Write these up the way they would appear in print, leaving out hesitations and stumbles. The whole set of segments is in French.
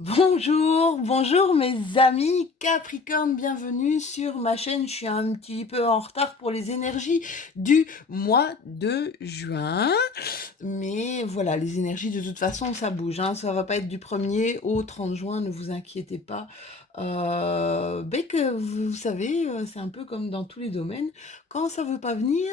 Bonjour, bonjour mes amis Capricorne, bienvenue sur ma chaîne. Je suis un petit peu en retard pour les énergies du mois de juin. Mais voilà, les énergies de toute façon ça bouge, hein. Ça va pas être du 1er au 30 juin, ne vous inquiétez pas. Que vous savez, c'est un peu comme dans tous les domaines. Quand ça veut pas venir,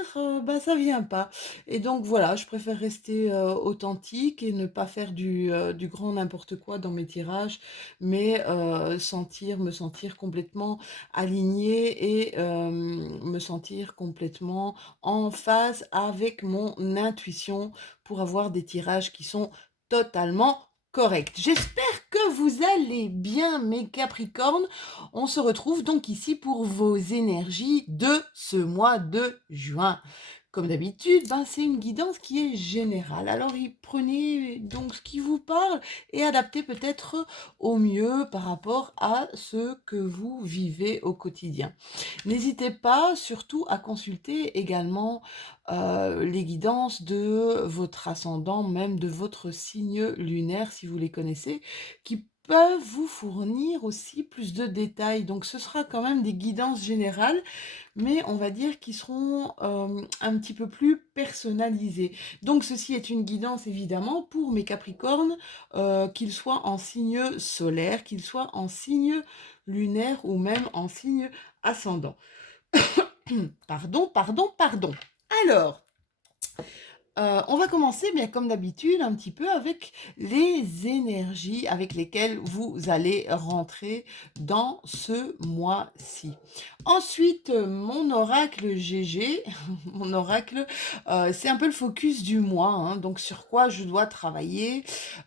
ça vient pas. Et donc voilà, je préfère rester authentique et ne pas faire du grand n'importe quoi dans mes tirages, mais me sentir complètement alignée et me sentir complètement en phase avec mon intuition pour avoir des tirages qui sont totalement corrects. J'espère que vous allez bien, mes Capricornes. On se retrouve donc ici pour vos énergies de ce mois de juin. Comme d'habitude, c'est une guidance qui est générale. Alors, prenez donc ce qui vous parle et adaptez peut-être au mieux par rapport à ce que vous vivez au quotidien. N'hésitez pas surtout à consulter également les guidances de votre ascendant, même de votre signe lunaire si vous les connaissez, qui peuvent vous fournir aussi plus de détails. Donc ce sera quand même des guidances générales, mais on va dire qui seront un petit peu plus personnalisées. Donc ceci est une guidance évidemment pour mes Capricornes, qu'ils soient en signe solaire, qu'ils soient en signe lunaire ou même en signe ascendant. Pardon. Alors, on va commencer, bien comme d'habitude, un petit peu avec les énergies avec lesquelles vous allez rentrer dans ce mois-ci. Ensuite, mon oracle GG, mon oracle, c'est un peu le focus du mois, hein, donc sur quoi je dois travailler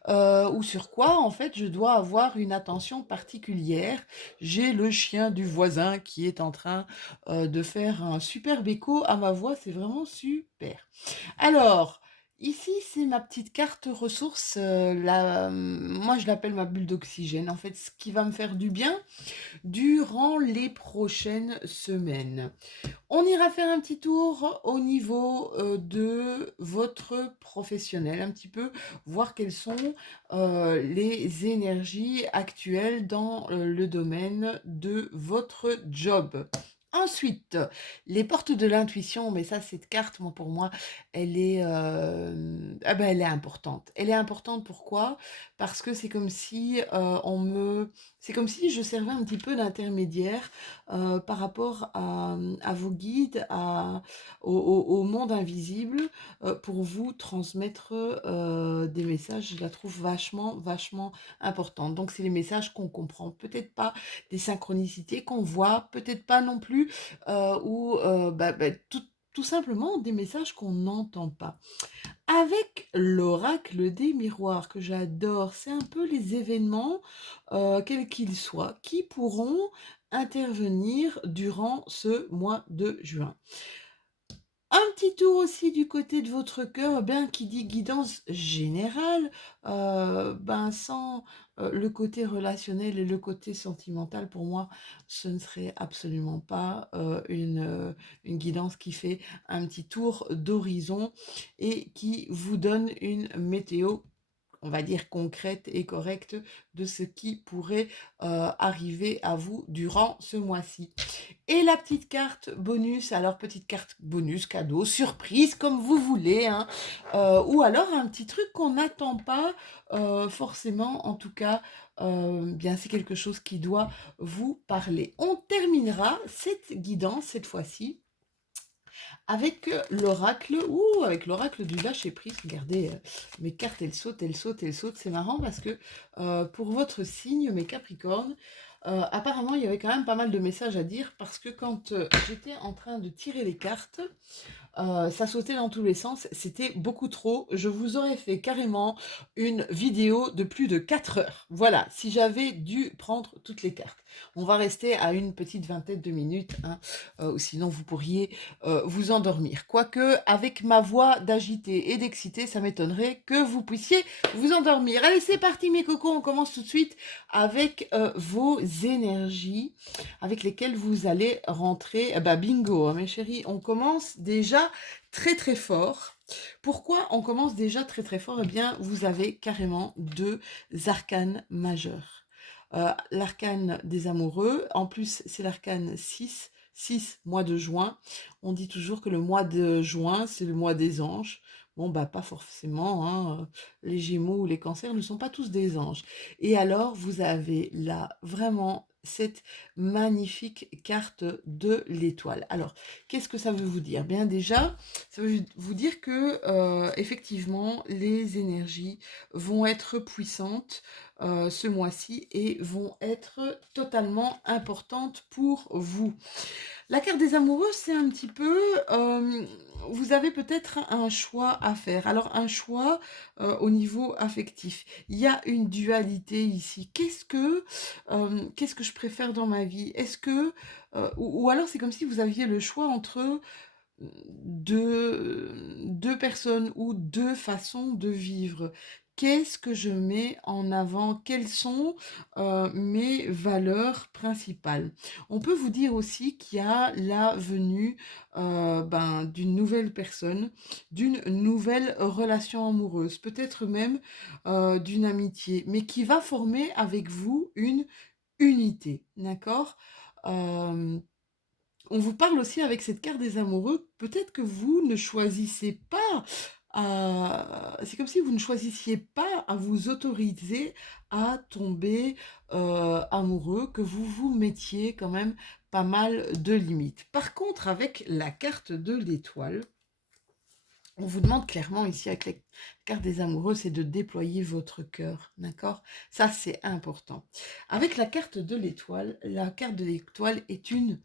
ou sur quoi, en fait, je dois avoir une attention particulière. J'ai le chien du voisin qui est en train de faire un superbe écho à ma voix, c'est vraiment super. Alors, ici, c'est ma petite carte ressource. Moi, je l'appelle ma bulle d'oxygène. En fait, ce qui va me faire du bien durant les prochaines semaines. On ira faire un petit tour au niveau de votre professionnel, un petit peu voir quelles sont les énergies actuelles dans le domaine de votre job. Ensuite, les portes de l'intuition, mais ça, cette carte, pour moi, elle est importante. Elle est importante pourquoi? Parce que c'est comme si je servais un petit peu d'intermédiaire par rapport à vos guides, au monde invisible, pour vous transmettre des messages. Je la trouve vachement importante. Donc, c'est les messages qu'on comprend. Peut-être pas des synchronicités qu'on voit, peut-être pas non plus, ou tout simplement des messages qu'on n'entend pas. Avec l'oracle des miroirs que j'adore, c'est un peu les événements, quels qu'ils soient, qui pourront intervenir durant ce mois de juin. Un petit tour aussi du côté de votre cœur, qui dit guidance générale, sans le côté relationnel et le côté sentimental, pour moi, ce ne serait absolument pas une guidance qui fait un petit tour d'horizon et qui vous donne une météo, on va dire, concrète et correcte de ce qui pourrait arriver à vous durant ce mois-ci. Et la petite carte bonus, alors petite carte bonus, cadeau, surprise, comme vous voulez, hein, ou alors un petit truc qu'on n'attend pas forcément, en tout cas, c'est quelque chose qui doit vous parler. On terminera cette guidance, cette fois-ci, avec l'oracle du lâcher-prise. Regardez, mes cartes, elles sautent. C'est marrant parce que pour votre signe, mes Capricornes, apparemment, il y avait quand même pas mal de messages à dire parce que quand j'étais en train de tirer les cartes, ça sautait dans tous les sens, c'était beaucoup trop. Je vous aurais fait carrément une vidéo de plus de 4 heures. Voilà, si j'avais dû prendre toutes les cartes. On va rester à une petite vingtaine de minutes, hein, ou sinon vous pourriez vous endormir. Quoique, avec ma voix d'agitée et d'excitée, ça m'étonnerait que vous puissiez vous endormir. Allez, c'est parti mes cocos, on commence tout de suite avec vos énergies avec lesquelles vous allez rentrer. Bingo, hein, mes chéris, on commence déjà très fort Pourquoi on commence déjà très très fort? Eh bien, vous avez carrément deux arcanes majeurs. L'arcane des amoureux, en plus c'est l'arcane 6, 6 mois de juin. On dit toujours que le mois de juin, c'est le mois des anges. Bon, bah pas forcément, hein. Les Gémeaux ou les Cancers ne sont pas tous des anges. Et alors, vous avez là vraiment cette magnifique carte de l'étoile. Alors, qu'est-ce que ça veut vous dire? Bien déjà, ça veut vous dire que effectivement, les énergies vont être puissantes ce mois-ci et vont être totalement importantes pour vous. La carte des amoureux, c'est un petit peu, vous avez peut-être un choix à faire. Alors un choix au niveau affectif. Il y a une dualité ici. Qu'est-ce que je préfère dans ma vie? Est-ce que, ou alors c'est comme si vous aviez le choix entre deux personnes ou deux façons de vivre. Qu'est-ce que je mets en avant? Quelles sont mes valeurs principales? On peut vous dire aussi qu'il y a la venue d'une nouvelle personne, d'une nouvelle relation amoureuse, peut-être même d'une amitié, mais qui va former avec vous une unité, d'accord? Euh, on vous parle aussi avec cette carte des amoureux, peut-être que vous ne choisissez pas, c'est comme si vous ne choisissiez pas à vous autoriser à tomber amoureux, que vous vous mettiez quand même pas mal de limites. Par contre, avec la carte de l'étoile, on vous demande clairement ici avec la carte des amoureux, c'est de déployer votre cœur, d'accord? Ça, c'est important. Avec la carte de l'étoile, la carte de l'étoile est une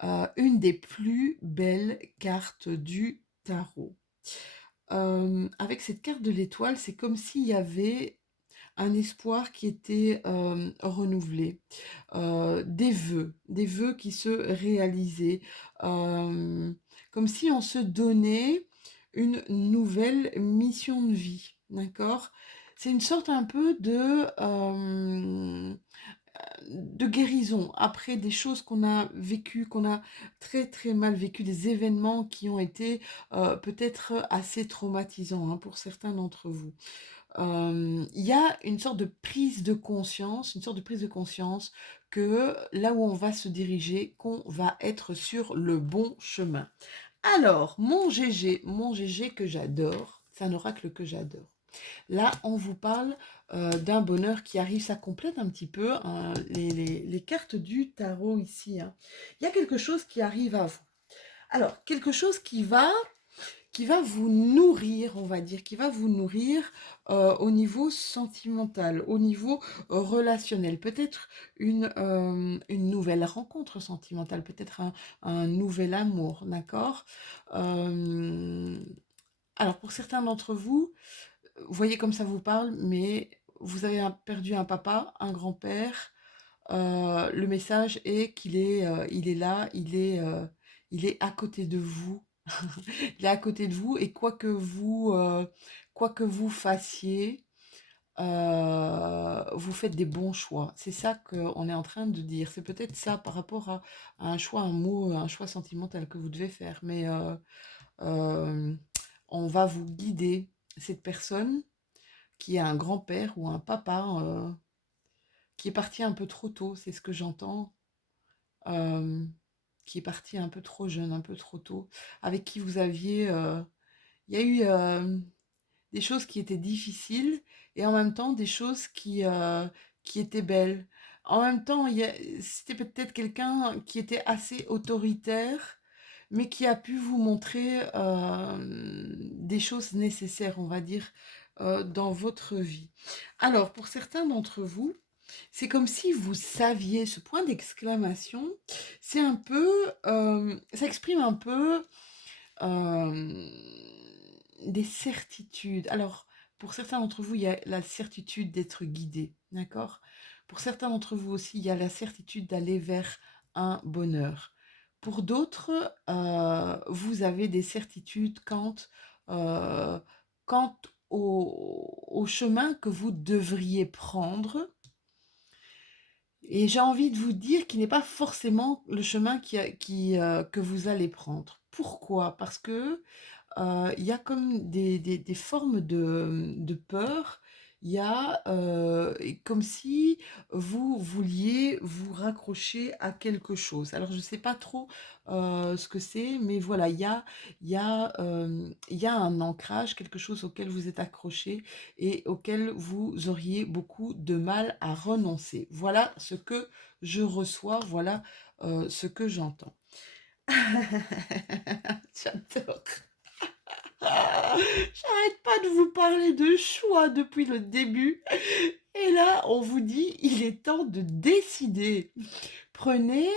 des plus belles cartes du tarot. Avec cette carte de l'étoile, c'est comme s'il y avait un espoir qui était renouvelé, des vœux qui se réalisaient, euh, comme si on se donnait une nouvelle mission de vie, d'accord? C'est une sorte un peu de guérison après des choses qu'on a vécues, qu'on a très très mal vécues, des événements qui ont été peut-être assez traumatisants hein, pour certains d'entre vous. Il y a une sorte de prise de conscience, une sorte de prise de conscience que là où on va se diriger, qu'on va être sur le bon chemin. Alors, mon GG que j'adore, c'est un oracle que j'adore. Là, on vous parle d'un bonheur qui arrive, ça complète un petit peu hein, les cartes du tarot ici. Hein. Il y a quelque chose qui arrive à vous. Alors, quelque chose qui va vous nourrir, on va dire, qui va vous nourrir au niveau sentimental, au niveau relationnel. Peut-être une nouvelle rencontre sentimentale, peut-être un nouvel amour, d'accord. Euh, alors, pour certains d'entre vous, voyez comme ça vous parle, mais vous avez perdu un papa, un grand-père. Le message est il est là, il est à côté de vous. Il est à côté de vous et quoi que vous fassiez, vous faites des bons choix. C'est ça qu'on est en train de dire. C'est peut-être ça par rapport à un choix, un mot, un choix sentimental que vous devez faire. Mais euh, on va vous guider. Cette personne qui est un grand-père ou un papa qui est parti un peu trop tôt, c'est ce que j'entends, euh, qui est parti un peu trop jeune, un peu trop tôt, avec qui vous aviez... il y a eu des choses qui étaient difficiles et en même temps des choses qui étaient belles. En même temps, c'était peut-être quelqu'un qui était assez autoritaire, mais qui a pu vous montrer des choses nécessaires, on va dire, dans votre vie. Alors, pour certains d'entre vous, c'est comme si vous saviez, ce point d'exclamation, c'est un peu, ça exprime un peu euh, des certitudes. Alors, pour certains d'entre vous, il y a la certitude d'être guidé, d'accord? Pour certains d'entre vous aussi, il y a la certitude d'aller vers un bonheur. Pour d'autres, vous avez des certitudes euh, quant au chemin que vous devriez prendre. Et j'ai envie de vous dire qu'il n'est pas forcément le chemin que vous allez prendre. Pourquoi? Parce que il y a comme des formes de peur. Il y a et comme si vous vouliez vous raccrocher à quelque chose. Alors je ne sais pas trop ce que c'est, mais voilà, il y a un ancrage, quelque chose auquel vous êtes accroché et auquel vous auriez beaucoup de mal à renoncer. Voilà ce que je reçois, voilà ce que j'entends. J'adore. J'arrête pas de vous parler de choix depuis le début. Et là, on vous dit, il est temps de décider. Prenez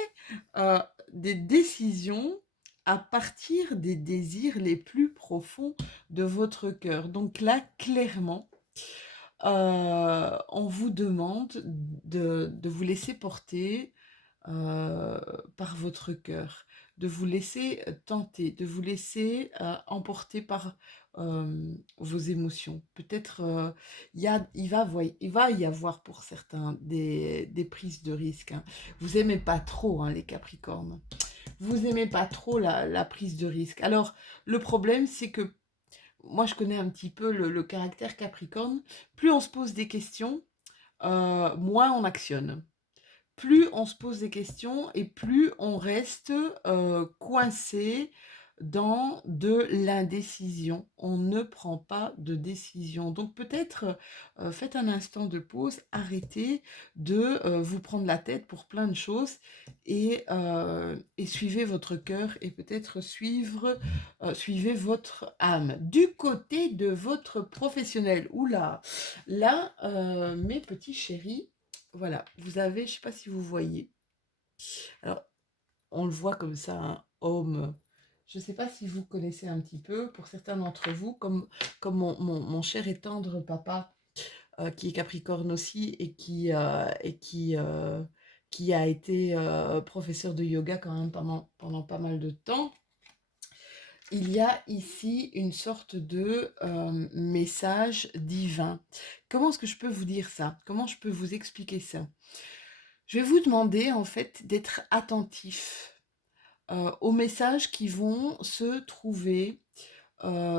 des décisions à partir des désirs les plus profonds de votre cœur. Donc là, clairement, on vous demande de vous laisser porter par votre cœur, de vous laisser tenter, de vous laisser emporter par vos émotions. Peut-être il va y avoir pour certains des prises de risque, hein. Vous aimez pas trop, hein, les Capricornes. Vous aimez pas trop la prise de risque. Alors, le problème, c'est que moi, je connais un petit peu le caractère Capricorne. Plus on se pose des questions, moins on actionne. Plus on se pose des questions et plus on reste coincé dans de l'indécision. On ne prend pas de décision. Donc peut-être faites un instant de pause, arrêtez de vous prendre la tête pour plein de choses et suivez votre cœur et peut-être suivez votre âme. Du côté de votre professionnel, oula, là, mes petits chéris, voilà, vous avez, je ne sais pas si vous voyez, alors on le voit comme ça, un homme, je ne sais pas si vous connaissez un petit peu, pour certains d'entre vous, comme mon cher et tendre papa, qui est Capricorne aussi, qui a été professeur de yoga quand même pendant pas mal de temps. Il y a ici une sorte de message divin. Comment est-ce que je peux vous dire ça? Comment je peux vous expliquer ça? Je vais vous demander en fait d'être attentif aux messages qui vont se trouver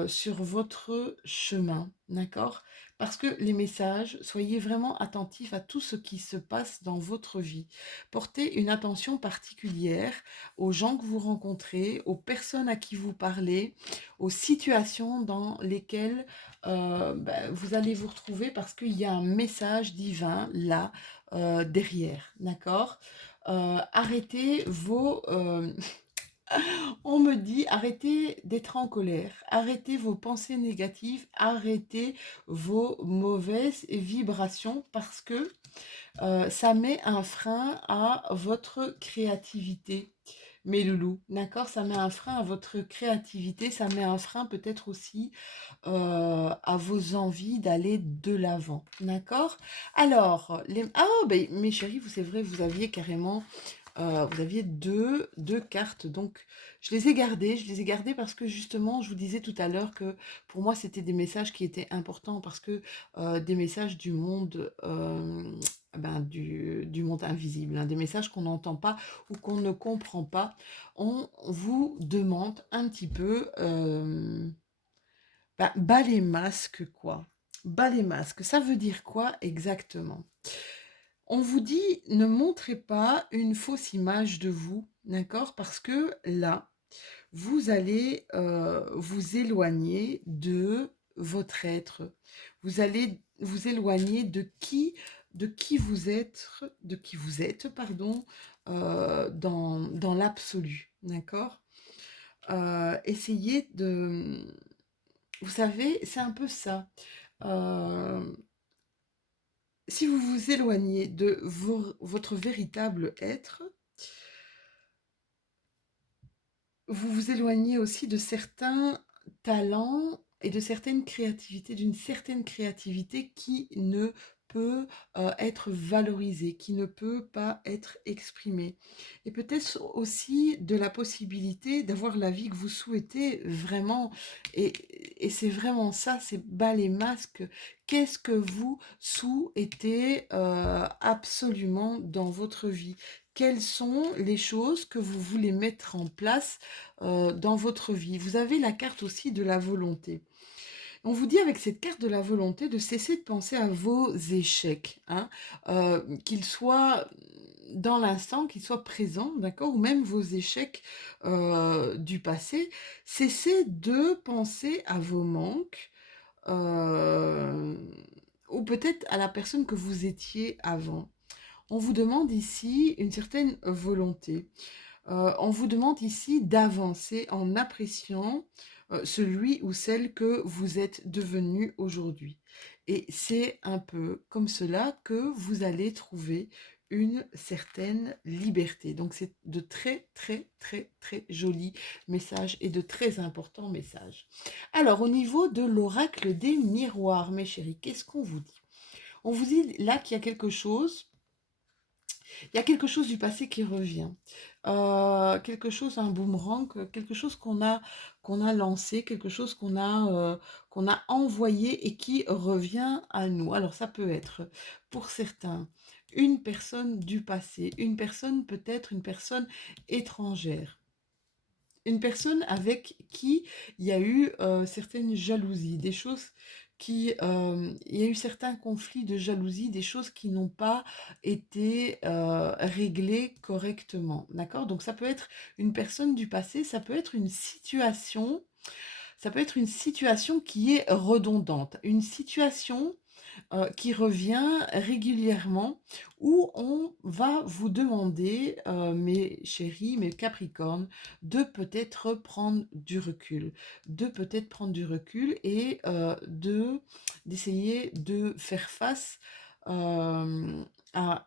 sur votre chemin, d'accord? Parce que les messages, soyez vraiment attentifs à tout ce qui se passe dans votre vie. Portez une attention particulière aux gens que vous rencontrez, aux personnes à qui vous parlez, aux situations dans lesquelles vous allez vous retrouver parce qu'il y a un message divin là derrière, d'accord? Arrêtez vos... On me dit arrêtez d'être en colère, arrêtez vos pensées négatives, arrêtez vos mauvaises vibrations parce que ça met un frein à votre créativité, mes loulous, d'accord? Ça met un frein à votre créativité, ça met un frein peut-être aussi à vos envies d'aller de l'avant, d'accord? Alors, ben, mes chéris, c'est vrai, vous aviez deux cartes, donc je les ai gardées parce que justement, je vous disais tout à l'heure que pour moi, c'était des messages qui étaient importants parce que des messages du monde, du monde invisible, hein, des messages qu'on n'entend pas ou qu'on ne comprend pas, on vous demande un petit peu, bas les masques, quoi. Bas les masques, ça veut dire quoi exactement? On vous dit, ne montrez pas une fausse image de vous, d'accord? Parce que là, vous allez vous éloigner de votre être. Vous allez vous éloigner de qui vous êtes, pardon, dans l'absolu, d'accord? Essayez de... Vous savez, c'est un peu ça. Euh, Si vous vous éloignez de votre véritable être, vous vous éloignez aussi de certains talents et de certaines créativités, d'une certaine créativité qui ne peut être valorisé, qui ne peut pas être exprimé. Et peut-être aussi de la possibilité d'avoir la vie que vous souhaitez vraiment. Et c'est vraiment ça, c'est bas les masques. Qu'est-ce que vous souhaitez absolument dans votre vie? Quelles sont les choses que vous voulez mettre en place dans votre vie? Vous avez la carte aussi de la volonté. On vous dit avec cette carte de la volonté de cesser de penser à vos échecs, hein, qu'ils soient dans l'instant, qu'ils soient présents, d'accord, ou même vos échecs du passé. Cessez de penser à vos manques, euh, ou peut-être à la personne que vous étiez avant. On vous demande ici une certaine volonté. On vous demande ici d'avancer en appréciant celui ou celle que vous êtes devenu aujourd'hui. Et c'est un peu comme cela que vous allez trouver une certaine liberté. Donc c'est de très très très très jolis messages et de très importants messages. Alors au niveau de l'oracle des miroirs, mes chéris, qu'est-ce qu'on vous dit? On vous dit là qu'il y a quelque chose, il y a quelque chose du passé qui revient. Quelque chose, un boomerang, quelque chose qu'on a lancé, quelque chose qu'on a envoyé et qui revient à nous. Alors ça peut être pour certains une personne du passé, une personne peut-être une personne étrangère. Une personne avec qui il y a eu certaines jalousies, des choses il y a eu certains conflits de jalousie, des choses qui n'ont pas été réglées correctement, d'accord? Donc ça peut être une personne du passé, ça peut être une situation qui est redondante, une situation qui revient régulièrement, où on va vous demander, mes chéris, mes capricornes, de peut-être prendre du recul, et d'essayer de faire face à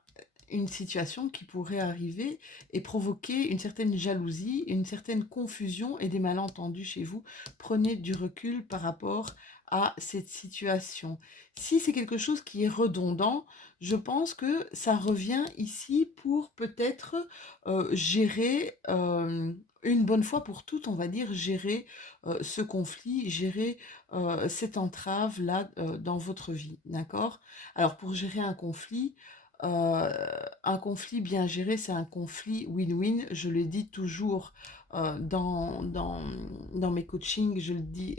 une situation qui pourrait arriver et provoquer une certaine jalousie, une certaine confusion et des malentendus chez vous. Prenez du recul par rapport à cette situation. Si c'est quelque chose qui est redondant, je pense que ça revient ici pour peut-être gérer une bonne fois pour toutes, on va dire, gérer ce conflit, gérer cette entrave-là dans votre vie, d'accord? Alors pour gérer un conflit bien géré, c'est un conflit win-win, je le dis toujours dans mes coachings, je le dis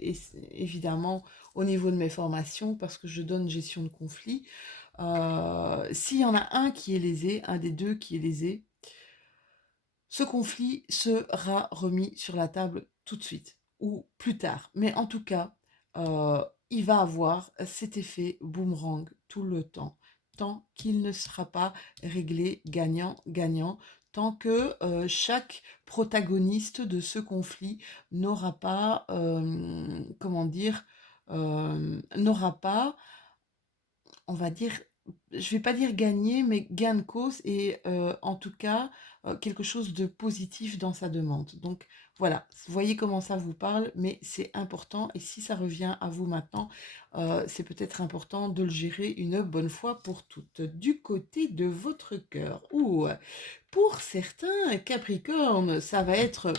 évidemment au niveau de mes formations parce que je donne gestion de conflit. S'il y en a un qui est lésé, un des deux qui est lésé, ce conflit sera remis sur la table tout de suite ou plus tard. Mais en tout cas, il va avoir cet effet boomerang tout le temps, tant qu'il ne sera pas réglé gagnant-gagnant, tant que chaque protagoniste de ce conflit n'aura pas, comment dire, n'aura pas, on va dire, je vais pas dire gagner, mais gain de cause et en tout cas quelque chose de positif dans sa demande. Donc voilà, vous voyez comment ça vous parle, mais c'est important et si ça revient à vous maintenant, c'est peut-être important de le gérer une bonne fois pour toutes. Du côté de votre cœur, ou pour certains Capricornes, ça va être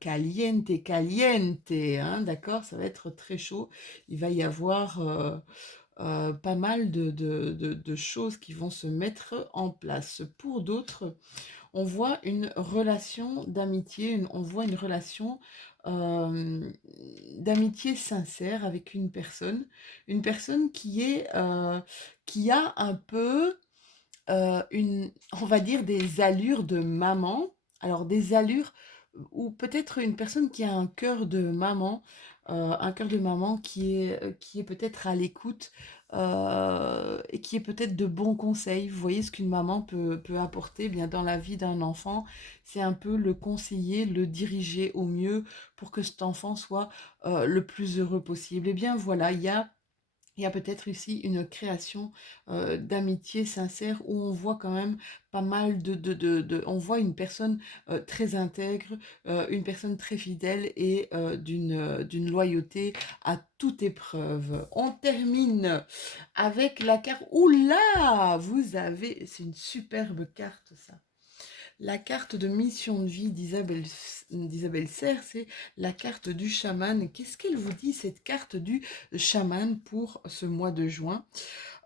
caliente, caliente, hein, d'accord? Ça va être très chaud. Il va y avoir pas mal de choses qui vont se mettre en place. Pour d'autres, on voit une relation d'amitié, on voit une relation euh, d'amitié sincère avec une personne qui a un peu on va dire des allures de maman. Alors des allures ou peut-être une personne qui a un cœur de maman qui est peut-être à l'écoute et qui est peut-être de bons conseils. Vous voyez ce qu'une maman peut apporter bien dans la vie d'un enfant, c'est un peu le conseiller, le diriger au mieux pour que cet enfant soit le plus heureux possible. Et bien voilà, il y a Il y a peut-être ici une création d'amitié sincère où on voit quand même pas mal on voit une personne très intègre, une personne très fidèle et d'une loyauté à toute épreuve. On termine avec la carte. Oula, vous avez, c'est une superbe carte ça. La carte de mission de vie d'Isabelle Serre, c'est la carte du chaman. Qu'est-ce qu'elle vous dit, cette carte du chaman, pour ce mois de juin?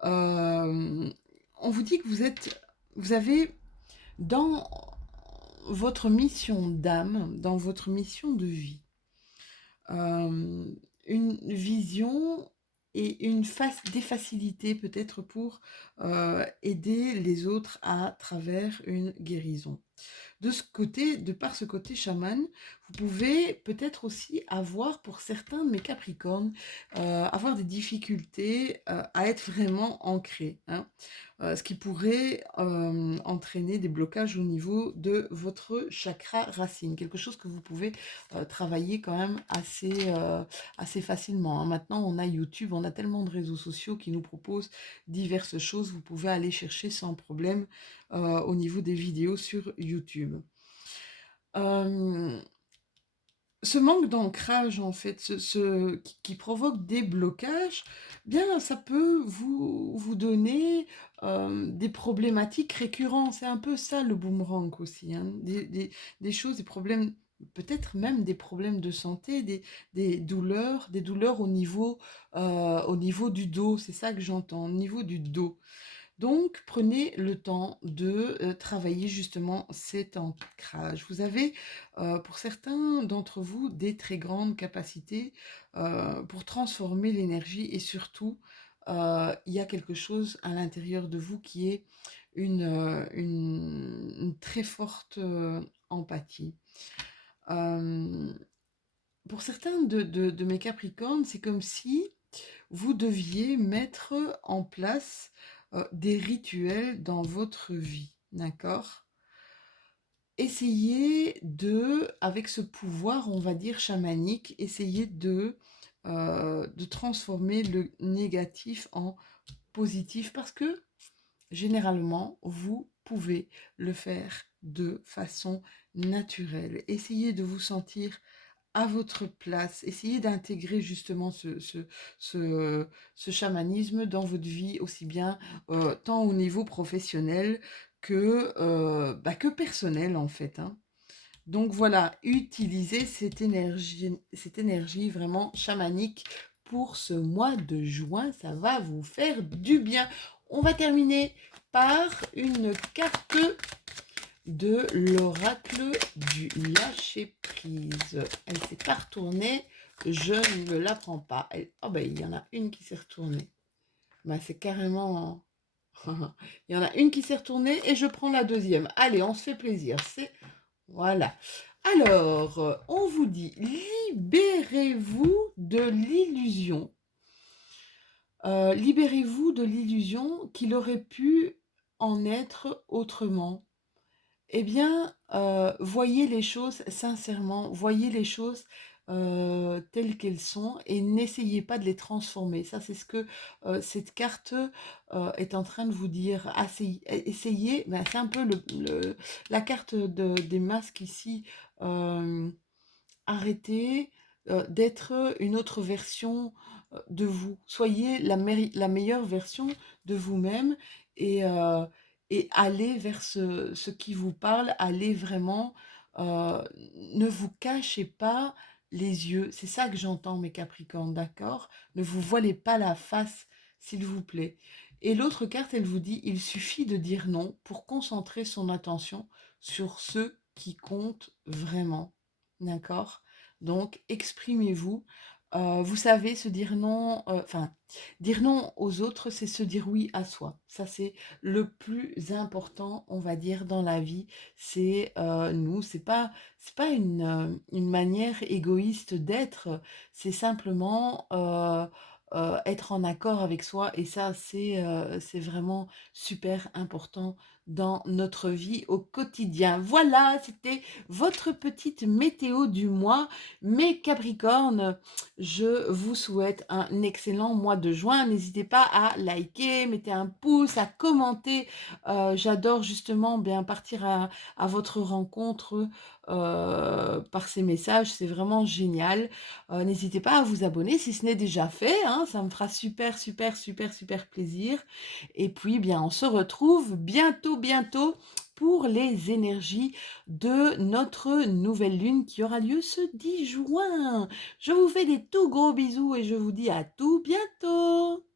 Euh, on vous dit que vous avez dans votre mission d'âme, dans votre mission de vie, euh, une vision et des facilités peut-être pour aider les autres à travers une guérison. De ce côté, de par ce côté chaman, vous pouvez peut-être aussi avoir, pour certains de mes Capricornes, avoir des difficultés à être vraiment ancrés, hein, ce qui pourrait entraîner des blocages au niveau de votre chakra racine, quelque chose que vous pouvez travailler quand même assez facilement, hein. Maintenant, on a YouTube, on a tellement de réseaux sociaux qui nous proposent diverses choses, vous pouvez aller chercher sans problème au niveau des vidéos sur YouTube. Ce manque d'ancrage, en fait, qui provoque des blocages, bien, ça peut vous donner des problématiques récurrentes. C'est un peu ça le boomerang aussi, hein. Des choses, des problèmes, peut-être même des problèmes de santé, des douleurs au niveau du dos. C'est ça que j'entends, au niveau du dos. Donc, prenez le temps de travailler justement cet ancrage. Vous avez, pour certains d'entre vous, des très grandes capacités pour transformer l'énergie et surtout, il y a quelque chose à l'intérieur de vous qui est une très forte empathie. Euh, pour certains de mes Capricornes, c'est comme si vous deviez mettre en place des rituels dans votre vie, d'accord? Essayez avec ce pouvoir, on va dire chamanique, essayez de transformer le négatif en positif parce que généralement, vous pouvez le faire de façon naturelle. Essayez de vous sentir à votre place. Essayez d'intégrer justement ce chamanisme dans votre vie, aussi bien tant au niveau professionnel que personnel en fait, hein. Donc voilà, utilisez cette énergie vraiment chamanique pour ce mois de juin. Ça va vous faire du bien. On va terminer par une carte de l'oracle du lâcher-prise. Elle ne s'est pas retournée, je ne me la prends pas. Oh ben, il y en a une qui s'est retournée. Ben, c'est carrément... il y en a une qui s'est retournée et je prends la deuxième. Allez, on se fait plaisir. Voilà. Alors, on vous dit, libérez-vous de l'illusion. Libérez-vous de l'illusion qu'il aurait pu en être autrement. Eh bien, voyez les choses sincèrement, voyez les choses telles qu'elles sont et n'essayez pas de les transformer. Ça, c'est ce que cette carte est en train de vous dire. Essayez, ben, c'est un peu la carte des masques ici. euh, Arrêtez d'être une autre version de vous. Soyez la meilleure version de vous-même et, euh, et allez vers ce qui vous parle. Allez vraiment, ne vous cachez pas les yeux. C'est ça que j'entends, mes Capricornes, d'accord? Ne vous voilez pas la face, s'il vous plaît. Et l'autre carte, elle vous dit, il suffit de dire non pour concentrer son attention sur ce qui compte vraiment. D'accord? Donc, exprimez-vous. Vous savez, se dire non, dire non aux autres, c'est se dire oui à soi. Ça, c'est le plus important, on va dire, dans la vie. C'est nous, c'est pas une manière égoïste d'être. C'est simplement être en accord avec soi et ça, c'est vraiment super important dans notre vie au quotidien. Voilà, c'était votre petite météo du mois. Mes Capricornes, je vous souhaite un excellent mois de juin. N'hésitez pas à liker, mettez un pouce, à commenter. J'adore justement bien partir à votre rencontre par ces messages. C'est vraiment génial. N'hésitez pas à vous abonner si ce n'est déjà fait, hein, ça me fera super, super, super, super plaisir. Et puis, bien, on se retrouve bientôt, bientôt pour les énergies de notre nouvelle lune qui aura lieu ce 10 juin. Je vous fais des tout gros bisous et je vous dis à tout bientôt.